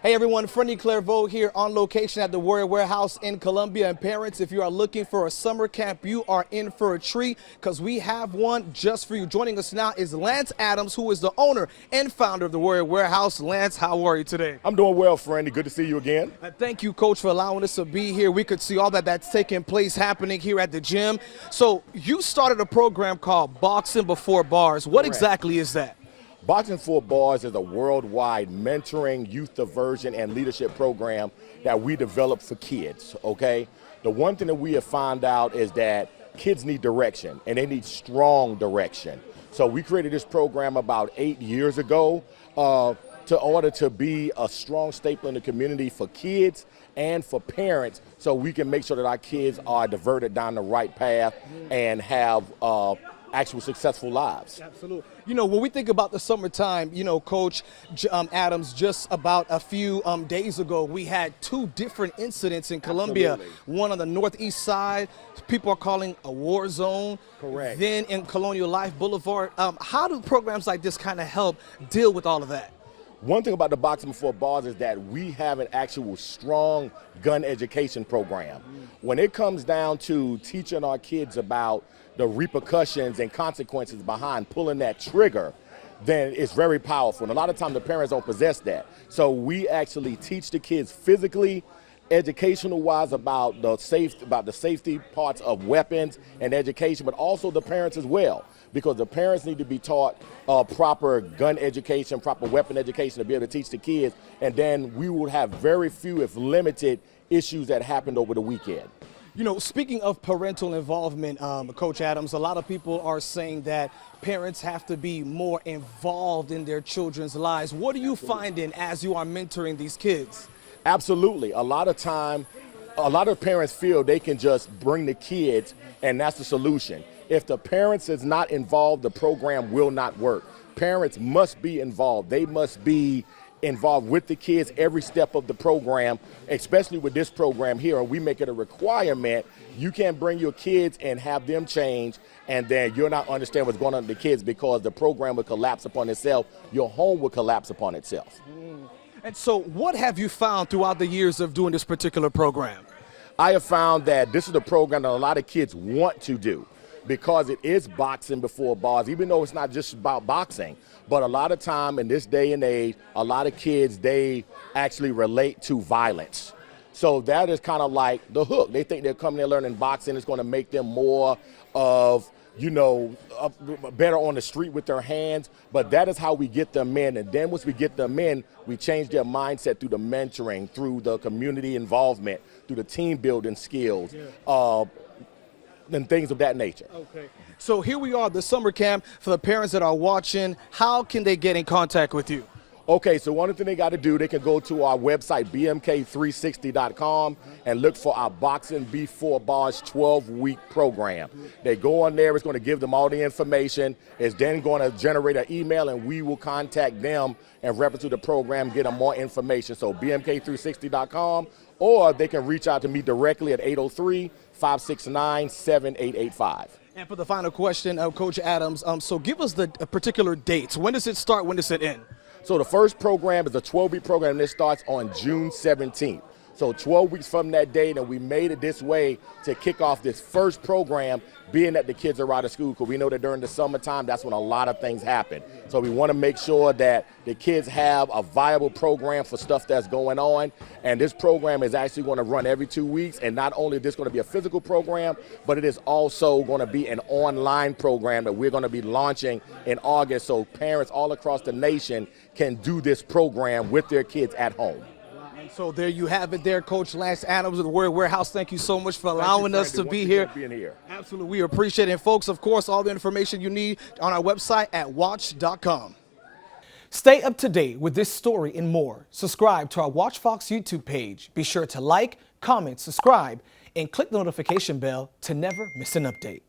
Hey everyone, Freddie Clairvaux here on location at the Warrior Warehouse in Columbia. And parents, if you are looking for a summer camp, you are in for a treat because we have one just for you. Joining us now is Lance Adams, who is the owner and founder of the Warrior Warehouse. Lance, how are you today? I'm doing well, Freddie. Good to see you again. Thank you, Coach, for allowing us to be here. We could see all that's taking place happening here at the gym. So you started a program called Boxing Before Bars. What exactly is that? Boxing Before Bars is a worldwide mentoring, youth diversion, and leadership program that we developed for kids, okay? The one thing that we have found out is that kids need direction, and they need strong direction. So we created this program about 8 years ago in order to be a strong staple in the community for kids and for parents, so we can make sure that our kids are diverted down the right path and have actual successful lives. Absolutely. You know, when we think about the summertime, you know, Coach Adams, just about a few days ago, we had two different incidents in Columbia. Absolutely. One on the northeast side, people are calling a war zone. Correct. Then in Colonial Life Boulevard. How do programs like this kind of help deal with all of that? One thing about the Boxing Before Bars is that we have an actual strong gun education program. When it comes down to teaching our kids about the repercussions and consequences behind pulling that trigger, then it's very powerful. And a lot of times the parents don't possess that. So we actually teach the kids physically, educational-wise about the safety parts of weapons and education, but also the parents as well, because the parents need to be taught proper gun education, proper weapon education to be able to teach the kids, and then we will have very few, if limited, issues that happened over the weekend. You know, speaking of parental involvement, Coach Adams, a lot of people are saying that parents have to be more involved in their children's lives. What are you finding as you are mentoring these kids? Absolutely. A lot of parents feel they can just bring the kids and that's the solution. If the parents is not involved, the program will not work. Parents must be involved. They must be involved with the kids every step of the program, especially with this program here, and we make it a requirement. You can't bring your kids and have them change and then you're not understand what's going on with the kids, because the program will collapse upon itself. Your home will collapse upon itself. And so what have you found throughout the years of doing this particular program? I have found that this is a program that a lot of kids want to do, because it is boxing before bars, even though it's not just about boxing. But a lot of time in this day and age, a lot of kids, they actually relate to violence. So that is kind of like the hook. They think they're coming there learning boxing. It's going to make them more of, you know, better on the street with their hands. But that is how we get them in. And then once we get them in, we change their mindset through the mentoring, through the community involvement, through the team building skills. And things of that nature. Okay. So here we are, the summer camp. For the parents that are watching, how can they get in contact with you? Okay, so one thing they got to do, they can go to our website, bmk360.com, and look for our Boxing Before Bars 12-week program. They go on there, it's going to give them all the information. It's then going to generate an email, and we will contact them and reference to the program, get them more information. So bmk360.com, or they can reach out to me directly at 803-569-7885. And for the final question, Coach Adams, so give us the particular dates. When does it start? When does it end? So the first program is a 12-week program that starts on June 17th. So 12 weeks from that date, and we made it this way to kick off this first program, being that the kids are out of school, because we know that during the summertime, that's when a lot of things happen. So we want to make sure that the kids have a viable program for stuff that's going on. And this program is actually going to run every 2 weeks. And not only is this going to be a physical program, but it is also going to be an online program that we're going to be launching in August, so parents all across the nation can do this program with their kids at home. So there you have it there, Coach Lance Adams of the Warrior Warehouse. Thank you so much for allowing us to be here. Absolutely, we appreciate it. And folks, of course, all the information you need on our website at WACH.com. Stay up to date with this story and more. Subscribe to our Watch Fox YouTube page. Be sure to like, comment, subscribe, and click the notification bell to never miss an update.